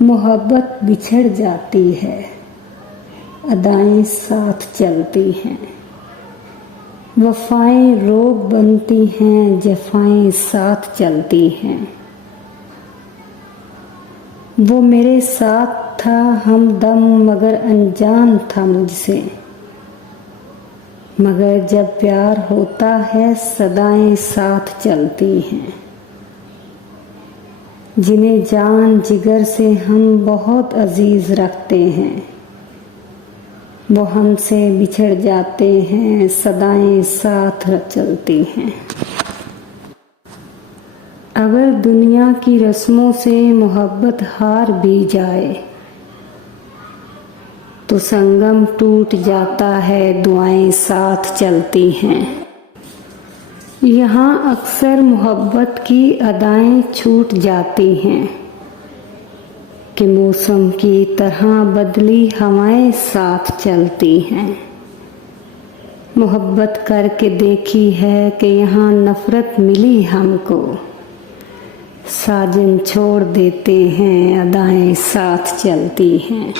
मोहब्बत बिछड़ जाती है, अदाएं साथ चलती हैं। वफाएं रोग बनती हैं, जफाएं साथ चलती हैं। वो मेरे साथ था हमदम मगर अनजान था मुझसे। मगर जब प्यार होता है सदाएं साथ चलती हैं। जिन्हें जान जिगर से हम बहुत अजीज रखते हैं, वो हमसे बिछड़ जाते हैं, सदाएं साथ चलती हैं। अगर दुनिया की रस्मों से मोहब्बत हार भी जाए तो संगम टूट जाता है, दुआएं साथ चलती हैं। यहाँ अक्सर मोहब्बत की अदाएं छूट जाती हैं कि मौसम की तरह बदली हवाएं साथ चलती हैं। मोहब्बत करके देखी है कि यहाँ नफरत मिली हमको, साजन छोड़ देते हैं, अदाएं साथ चलती हैं।